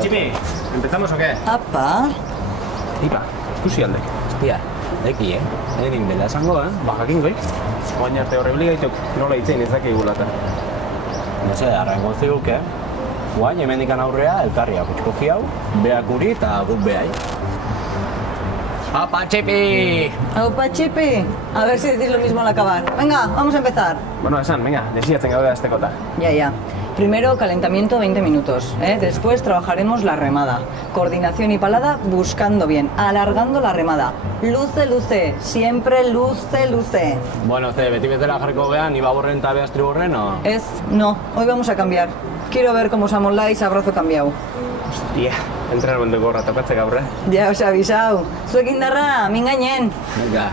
Chipi, ¿empezamos o qué? Apa, Ipa, ikusi aldek. Hostia, eki, Egin bela esango, Ba, jakin goi. Oain arte horrebili gaituk, nola itzein ez dakigulata. No se, arrango ziguke. Guain, hemendikan aurrea, elkarria kutxkoki hau, beak guri eta guk behai. ¡Apa, Chipi! aupa Chipi. A ver si decís lo mismo al acabar. Venga, vamos a empezar. Bueno, esan, venga, desiatzen gaude aztekota. Ya. Primero calentamiento 20 minutos, ¿eh? Después trabajaremos la remada. Coordinación y palada buscando bien, alargando la remada. Luce, siempre luce. Bueno, beti bezala jarriko gean, iba borren eta beastri borren, o? No, hoy vamos a cambiar. Quiero ver cómo os amoláis a brazo cambiado. Hostia, entrenamenduko horra tokatze gaur, Ya os he avisado. Zuek indarra, min gainen. Venga.